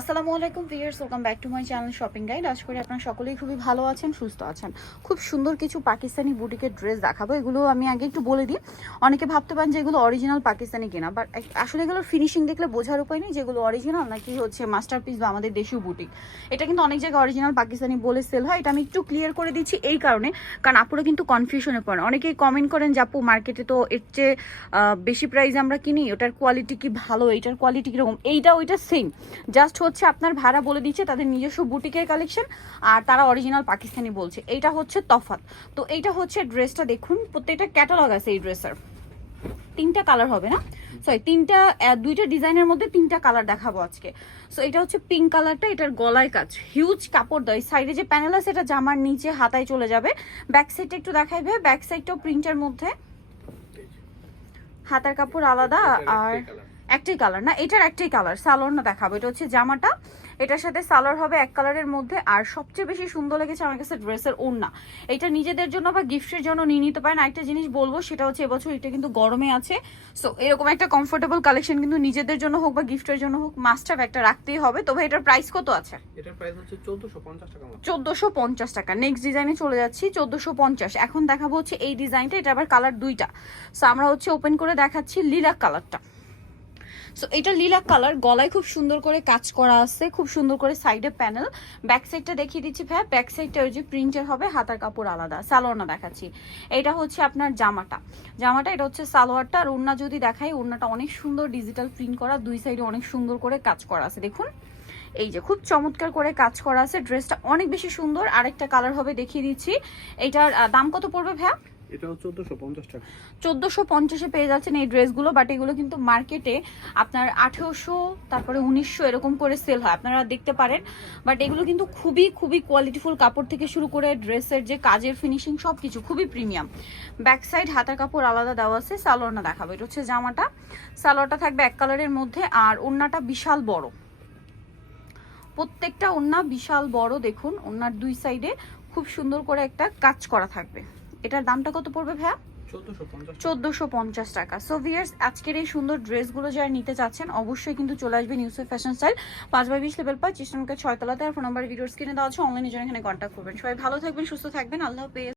আসসালামু আলাইকুম viewers, welcome back to my channel shopping guide. আশা করি আপনারা সকলেই খুবই ভালো আছেন, সুস্থ আছেন। খুব সুন্দর কিছু পাকিস্তানি বুটিকের ড্রেস দেখাবো। এগুলো আমি আগে একটু বলে দিই, অনেকে ভাবতে পারেন যে এগুলো অরিজিনাল পাকিস্তানি কিনা, বাট আসলে এগুলোর ফিনিশিং দেখলে বোঝার উপায় নেই যেগুলো অরিজিনাল নাকি হচ্ছে মাস্টারপিস বা আমাদের দেশীয় বুটিক। এটা কিন্তু অনেক জায়গায় অরিজিনাল পাকিস্তানি বলে সেল হয়। এটা আমি একটু ক্লিয়ার করে দিচ্ছি এই কারণে, কারণ আপুরা কিন্তু কনফিউশনে পড়েন। অনেকেই কমেন্ট করেন যে আপু মার্কেটে তো এর চেয়ে বেশি প্রাইসে আমরা কিনি, ওটার কোয়ালিটি কি ভালো, এইটার কোয়ালিটি কীরকম। এইটা ওইটা সেম, জাস্ট হচ্ছে আপনার ভাড়া বলে দিচ্ছে তাদের নিজস্ব বুটিকের কালেকশন, আর তারা অরিজিনাল পাকিস্তানি বলছে। এইটা হচ্ছে তফাৎ। তো এইটা হচ্ছে ড্রেসটা, দেখুন প্রত্যেকটা ক্যাটালগ আছে এই ড্রেসের। তিনটা কালার হবে না, সরি দুইটা ডিজাইনের মধ্যে তিনটা কালার দেখাবো আজকে। সো এটা হচ্ছে পিঙ্ক কালারটা, এটার গলায় কাজ, হিউজ কাপড় দেয়। সাইডে যে প্যানেল আছে এটা জামার নিচে হাতায় চলে যাবে। ব্যাক সাইডটা একটু দেখাইবে, ব্যাক সাইডটাও প্রিন্টের মধ্যে, হাতার কাপড় আলাদা। আর একটাই কালার না, এটার একটাই কালার। সালোয়ার না দেখাবো, এটা হচ্ছে জামাটা, এটার সাথে সালোয়ার হবে এক কালারের মধ্যে। আর সবচেয়ে বেশি সুন্দর লেগেছে আমার কাছে ড্রেসের ওড়না। এটা নিজেদের জন্য বা গিফটের জন্য নিয়ে নিতে পারেন। আরেকটা জিনিস বলবো সেটা হচ্ছে এবছর এটা কিন্তু গরমে আছে, সো এরকম একটা কমফোর্টেবল কালেকশন কিন্তু নিজেদের জন্য হোক বা গিফটের জন্য হোক মাস্ট হ্যাভ একটা রাখতেই হবে। তবে এটার প্রাইস কত আছে? এটার প্রাইস হচ্ছে 1450 টাকা। 1450 টাকা। নেক্সট ডিজাইনে চলে যাচ্ছি, 1450। এখন দেখাবো হচ্ছে এই ডিজাইনটা, এটা আবার কালার দুইটা। সো আমরা হচ্ছে ওপেন করে দেখাচ্ছি লিলাক কালারটা। সো এটা লিলাক কালার, গলায় খুব সুন্দর করে কাজ করা আছে, খুব সুন্দর করে সাইডে প্যানেল। ব্যাক সাইডটা দেখিয়ে দিচ্ছি ভাই, ব্যাক সাইডটা ওই যে প্রিন্টের হবে, হাতার কাপড় আলাদা। সালোয়ারটা দেখাচ্ছি, এটা হচ্ছে আপনার জামাটা এটা হচ্ছে সালোয়ারটা। আর ওড়না যদি দেখাই, ওড়নাটা অনেক সুন্দর ডিজিটাল প্রিন্ট করা, দুই সাইডে অনেক সুন্দর করে কাজ করা আছে। দেখুন এই যে খুব চমৎকার করে কাজ করা আছে, ড্রেসটা অনেক বেশি সুন্দর। আরেকটা কালার হবে দেখিয়ে দিচ্ছি। এটার দাম কত পড়বে ভাইয়া? এটাও 1450 টাকা। 1450-এ পেয়ে যাচ্ছেন এই ড্রেসগুলো। বাট এগুলো কিন্তু মার্কেটে আপনার 1800 তারপরে 1900 এরকম করে সেল হয়, আপনারা দেখতে পারেন। বাট এগুলো কিন্তু খুবই খুবই কোয়ালিটিফুল, কাপড় থেকে শুরু করে ড্রেসের যে কাজের ফিনিশিং সব কিছু খুবই প্রিমিয়াম। ব্যাক সাইড হাতার কাপড় আলাদা দেওয়া আছে। সালোয়ারটা দেখাবো, এটা হচ্ছে জামাটা, সালোয়ারটা থাকবে এক কালারের মধ্যে। আর ওড়নাটা বিশাল বড়, প্রত্যেকটা ওড়না বিশাল বড়। দেখুন ওড়নার দুই সাইডে খুব সুন্দর করে একটা কাজ করা থাকবে। এটার দামটা কত পড়বে ভাইয়া? 1450 টাকা। সো ভিউয়ার্স, আজকের এই সুন্দর ড্রেসগুলো যারা নিতে চাচ্ছেন অবশ্যই কিন্তু চলে আসবেন ইউসুফ ফ্যাশন স্টাইল, 5/20 লেভেল 5, চেষ্টা 6 তলাতে। আর ফোন নাম্বার ভিডিওর স্ক্রিনে দেওয়া আছে, অনলাইনে জন্য এখানে কন্ট্যাক্ট করবেন। সবাই ভালো থাকবেন, সুস্থ থাকবেন, আল্লাহ হাফেজ।